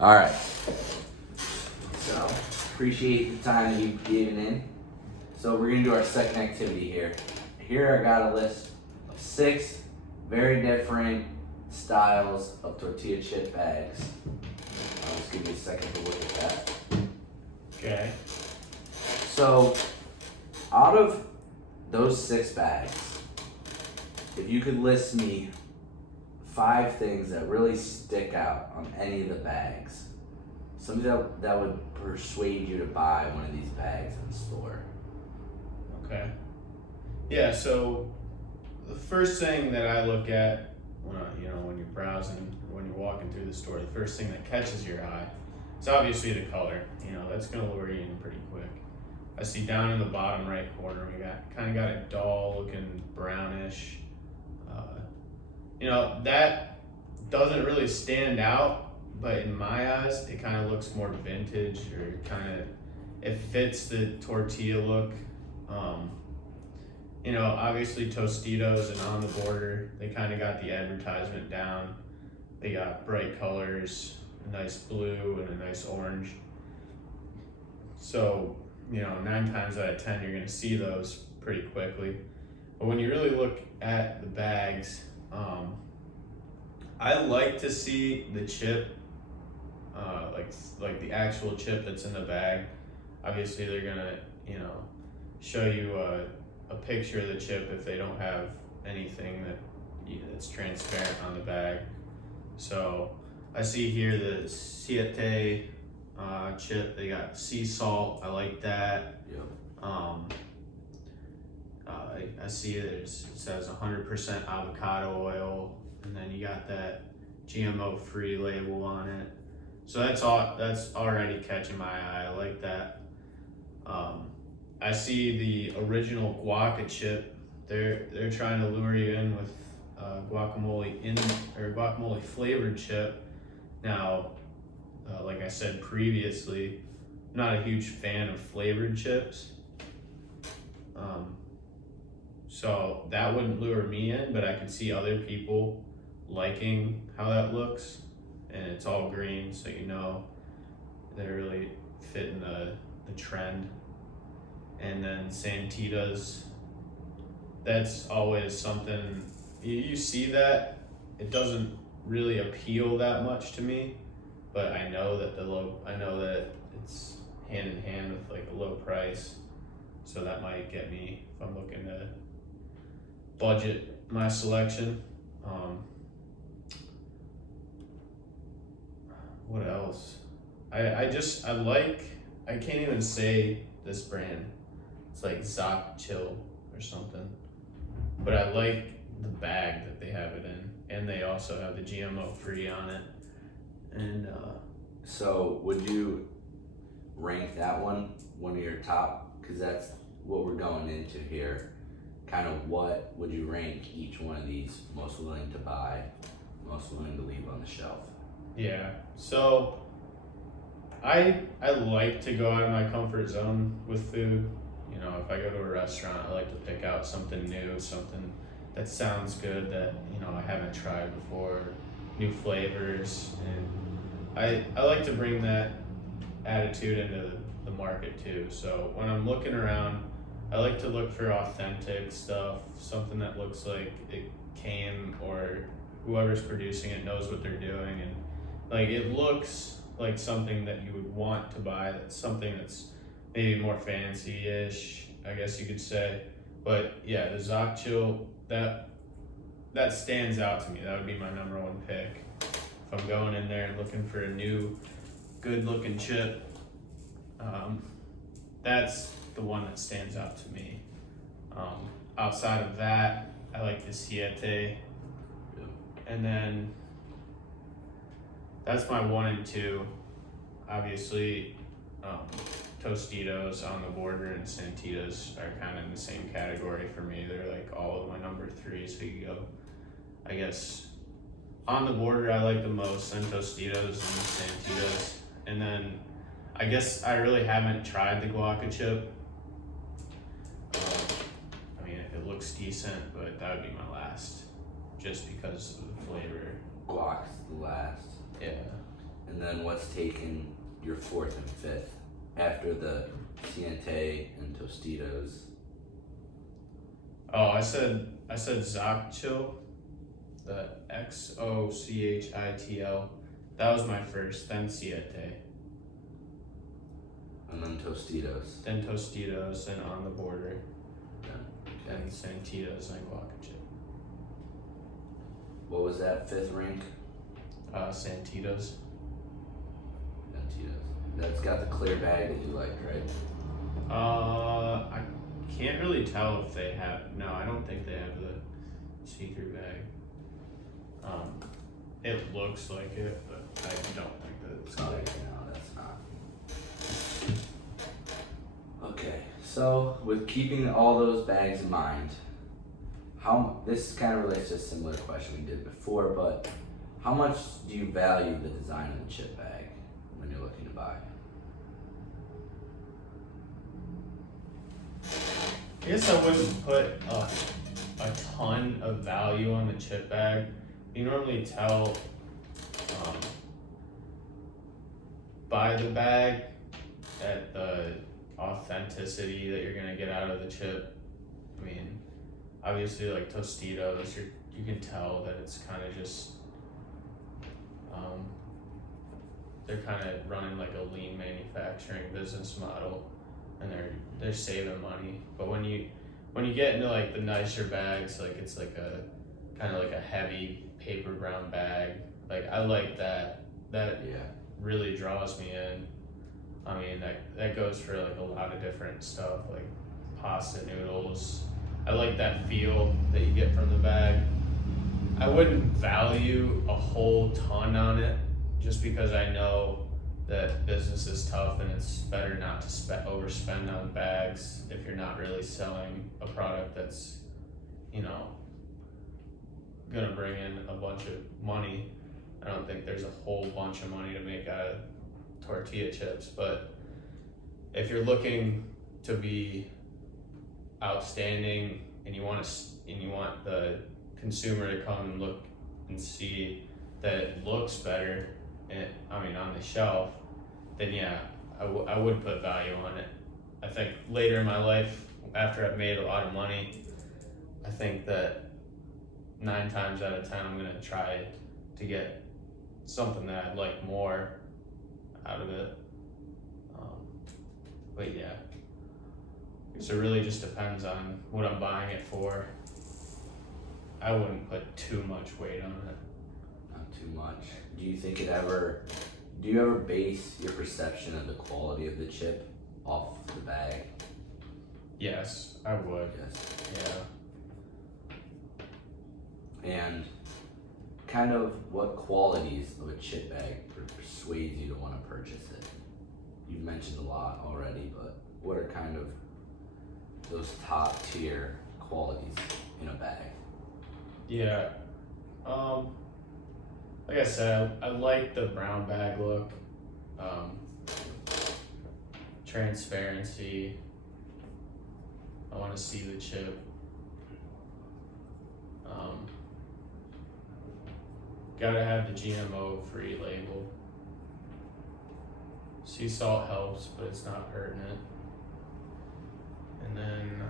All right. So, appreciate the time that you've given in. So, we're going to do our second activity here. Here, I got a list of 6 very different styles of tortilla chip bags. I'll just give you a second to look at that. Okay. So, out of those 6 bags, if you could list me 5 things that really stick out on any of the bags, something that would persuade you to buy one of these bags in the store. Okay. Yeah. So the first thing that I look at when you're browsing, when you're walking through the store, the first thing that catches your eye is obviously the color. That's gonna lure you in pretty quick. I see down in the bottom right corner we got a dull looking brownish. That doesn't really stand out, but in my eyes, it kind of looks more vintage, or it fits the tortilla look. Obviously Tostitos and On the Border, they kind of got the advertisement down. They got bright colors, a nice blue and a nice orange. So, 9 times out of 10, you're going to see those pretty quickly. But when you really look at the bags, I like to see the chip, like the actual chip that's in the bag. Obviously, they're gonna, show you a picture of the chip if they don't have anything that's transparent on the bag. So I see here the Siete chip. They got sea salt. I like that. Yep. I see that it says 100% avocado oil, and then you got that GMO free label on it. So that's already catching my eye. I like that. I see the original guaca chip. They're trying to lure you in with guacamole flavored chip. Now, like I said previously, I'm not a huge fan of flavored chips. So that wouldn't lure me in, but I could see other people liking how that looks, and it's all green, so they're really fitting the trend. And then Santitas, that's always something, you see that, it doesn't really appeal that much to me, but I know that it's hand in hand with like a low price, so that might get me if I'm looking to budget my selection. What else? I can't even say this brand. It's like Zoc Chill or something. But I like the bag that they have it in, and they also have the GMO free on it. And So would you rank that one of your top? Because that's what we're going into here. Kind of what would you rank each one of these most willing to buy, most willing to leave on the shelf? yeah, so I like to go out of my comfort zone with food. If I go to a restaurant, I like to pick out something new, something that sounds good that I haven't tried before, new flavors, and I like to bring that attitude into the market too. So when I'm looking around, I like to look for authentic stuff, something that looks like it came, or whoever's producing it knows what they're doing, and like it looks like something that you would want to buy. That's something that's maybe more fancy-ish, I guess you could say. But yeah, the Zoc Chill, that stands out to me. That would be my number 1 pick if I'm going in there and looking for a new, good-looking chip. That's the one that stands out to me. Outside of that, I like the Siete, and then that's my 1 and 2. Obviously, Tostitos, On the Border, and Santitas are kind of in the same category for me. They're like all of my number 3. So you go, I guess, On the Border I like the most, then Tostitos and Santitas, and then I guess I really haven't tried the guaca chip. It looks decent, but that would be my last, just because of the flavor. Guac's the last. Yeah. And then what's taking your fourth and fifth after the Ciente and Tostitos? Oh, I said Zochitl, the Xochitl. That was my first, then Ciente, And then Tostitos. then Tostitos, then On the Border, Yeah. then Santitos, and Guaca Chip. What was that fifth rank? Santitos. Tostitos. That's got the clear bag that you liked, right? I can't really tell if they have. No, I don't think they have the see-through bag. It looks like it, but I don't think that it's Oh, clear. no, that's not. Okay, so with keeping all those bags in mind, this kind of relates to a similar question we did before, but how much do you value the design of the chip bag when you're looking to buy? I guess I wouldn't put a ton of value on the chip bag. You normally tell by the bag at the authenticity that you're gonna get out of the chip. I mean, obviously like Tostitos, you can tell that it's kind of just they're kind of running like a lean manufacturing business model, and they're saving money. But when you get into like the nicer bags, like it's like a kind of like a heavy paper brown bag, like I like that Yeah. really draws me in. I mean that goes for like a lot of different stuff, like pasta noodles. I like that feel that you get from the bag. I wouldn't value a whole ton on it, just because I know that business is tough and it's better not to overspend on bags if you're not really selling a product that's, gonna bring in a bunch of money. I don't think there's a whole bunch of money to make out of tortilla chips, but if you're looking to be outstanding and you want the consumer to come and look and see that it looks better on the shelf, then yeah, I would put value on it. I think later in my life, after I've made a lot of money, I think that 9 times out of 10 I'm gonna try to get something that I'd like more out of it. But yeah, so it really just depends on what I'm buying it for. I wouldn't put too much weight on it. Not too much. Do you ever base your perception of the quality of the chip off the bag? Yes, I would. Yes. Yeah. And kind of what qualities of a chip bag persuade you to want to purchase it? You've mentioned a lot already, but what are kind of those top tier qualities in a bag? Yeah. Like I said, I like the brown bag look. Transparency. I want to see the chip. Gotta have the GMO free label. Sea salt helps, but it's not hurting it. And then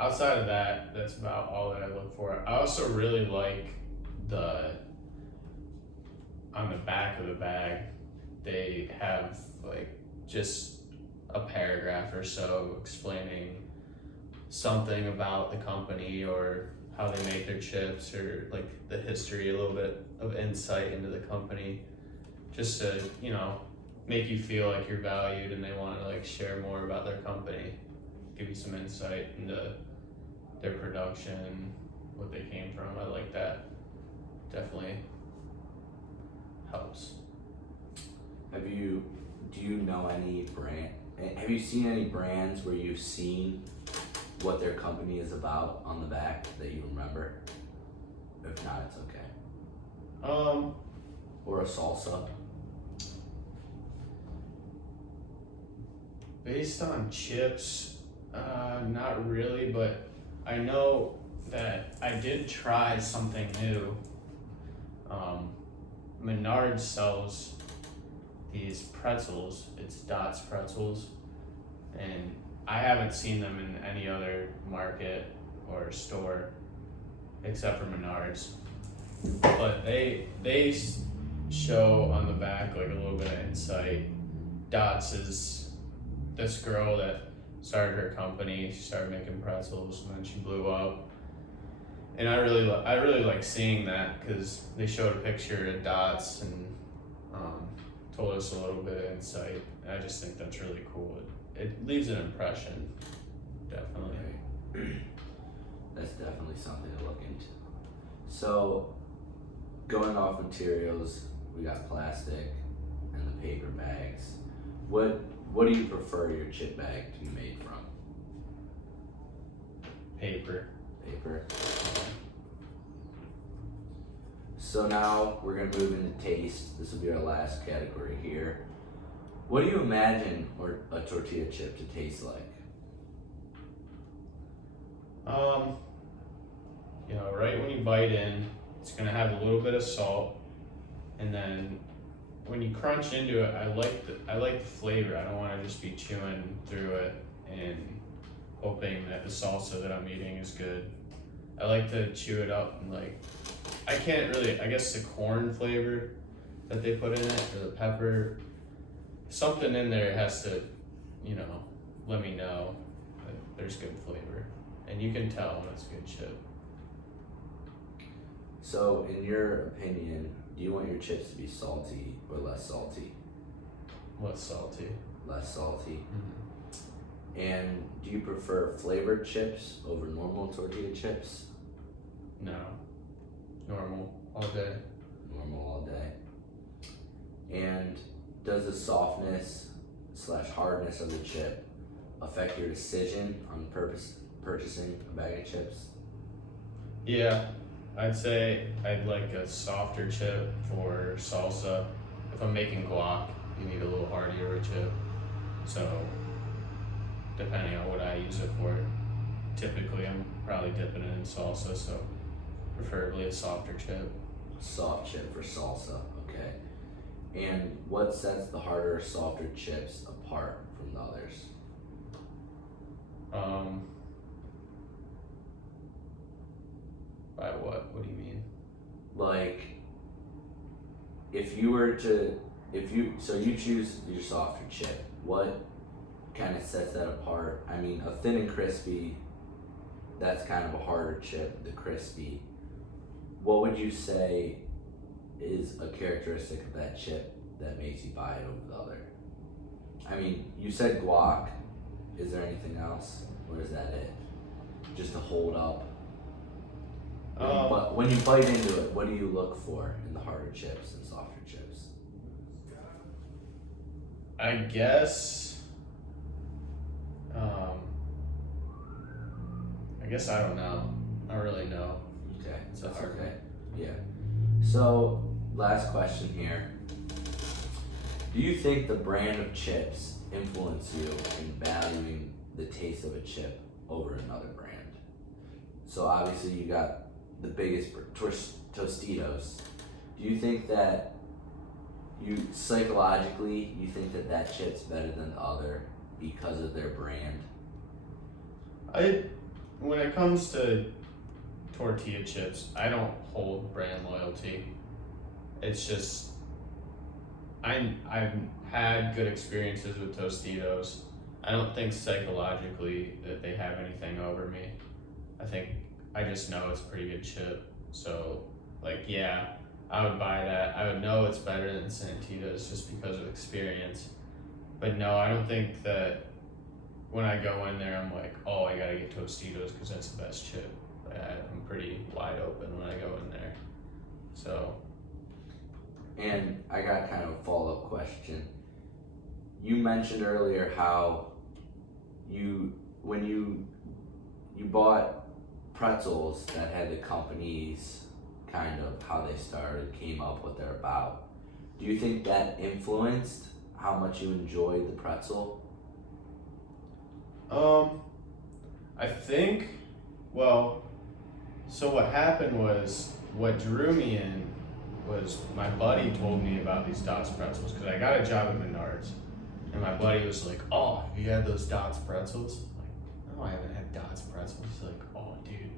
outside of that, that's about all that I look for. I also really like on the back of the bag, they have like just a paragraph or so explaining something about the company or how they make their chips, or like the history, a little bit of insight into the company, just to, make you feel like you're valued and they want to like share more about their company, give you some insight into their production, what they came from. I like that. Definitely helps. Do you know any have you seen any brands where you've seen what their company is about on the back that you remember? If not, it's okay. Or a salsa. Based on chips, not really, but I know that I did try something new. Menards sells these pretzels. It's Dots pretzels, and I haven't seen them in any other market or store except for Menards. But they show on the back like a little bit of insight. Dots is this girl that started her company. She started making pretzels and then she blew up. And I really like seeing that because they showed a picture of Dots and told us a little bit of insight. I just think that's really cool. It leaves an impression, definitely. Right. That's definitely something to look into. So, going off materials, we got plastic and the paper bags. What do you prefer your chip bag to be made from? Paper. Paper. So now we're gonna move into taste. This will be our last category here. What do you imagine a tortilla chip to taste like? Right when you bite in, it's gonna have a little bit of salt, and then when you crunch into it, I like the flavor. I don't want to just be chewing through it and hoping that the salsa that I'm eating is good. I like to chew it up and I guess the corn flavor that they put in it, or the pepper, something in there has to, let me know that there's good flavor. And you can tell when it's good chip. So, in your opinion, do you want your chips to be salty or less salty? What's salty? Less salty. Mm-hmm. And do you prefer flavored chips over normal tortilla chips? No. Normal all day. Normal all day. And does the softness / hardness of the chip affect your decision on purchasing a bag of chips? Yeah, I'd say I'd like a softer chip for salsa. If I'm making guac, you need a little heartier chip. So, depending on what I use it for, typically I'm probably dipping it in salsa, so preferably a softer chip. Soft chip for salsa, okay. And what sets the harder, softer chips apart from the others? By what? What do you mean? Like, so you choose your softer chip, what kind of sets that apart? I mean, a thin and crispy, that's kind of a harder chip, the crispy. What would you say is a characteristic of that chip that makes you buy it over the other? I mean, you said guac. Is there anything else? Or is that it? Just to hold up? But when you bite into it, what do you look for in the harder chips and softer chips? I guess I don't know. I don't really know. Okay, It's that's hard. okay. Yeah. So, last question here. Do you think the brand of chips influence you in valuing the taste of a chip over another brand? So obviously you got the biggest Tostitos. Do you think that you psychologically think that chip's better than the other because of their brand? When it comes to tortilla chips, I don't hold brand loyalty. It's just I've had good experiences with Tostitos. I don't think psychologically that they have anything over me. I think I just know it's a pretty good chip. So yeah, I would buy that. I would know it's better than Santitas just because of experience. But no, I don't think that when I go in there, I'm like, oh, I gotta get Tostitos because that's the best chip. I'm pretty wide open when I go in there. So. And I got kind of a follow-up question. You mentioned earlier how when you bought pretzels that had the companies kind of how they started, came up, what they're about. Do you think that influenced how much you enjoyed the pretzel? I think, so what happened was, what drew me in was my buddy told me about these Dots pretzels because I got a job at Menards, and my buddy was like, "Oh, have you had those Dots pretzels?" I'm like, "No, I haven't had Dots pretzels." He's like, "Oh, dude,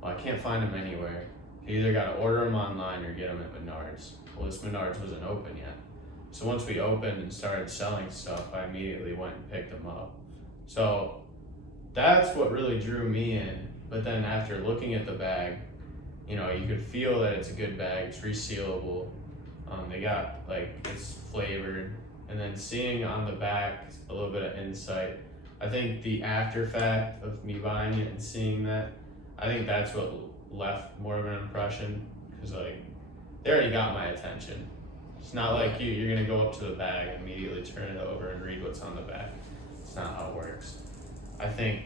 well, I can't find them anywhere. You either gotta order them online or get them at Menards." Well, this Menards wasn't open yet, so once we opened and started selling stuff, I immediately went and picked them up. So that's what really drew me in. But then after looking at the bag, you know, you could feel that it's a good bag. It's resealable. They got like it's flavored, and then seeing on the back a little bit of insight. I think the after fact of me buying it and seeing that, I think that's what left more of an impression, because like they already got my attention. It's not like you're gonna go up to the bag and immediately turn it over and read what's on the back. It's not how it works. I think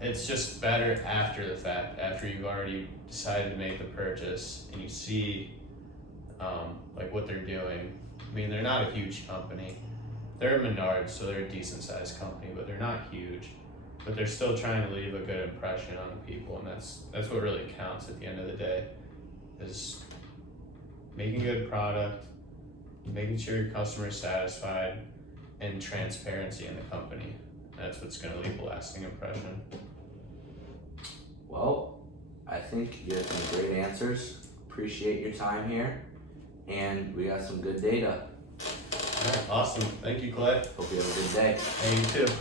it's just better after the fact, after you've already decided to make the purchase and you see like what they're doing. I mean, they're not a huge company. They're Menards, so they're a decent sized company, but they're not huge. But they're still trying to leave a good impression on people, and that's what really counts at the end of the day, is making good product, making sure your customer's satisfied, and transparency in the company. That's what's going to leave a lasting impression. Well, I think you had some great answers. Appreciate your time here, and we got some good data. All right, awesome. Thank you, Clay. Hope you have a good day. Hey, you too.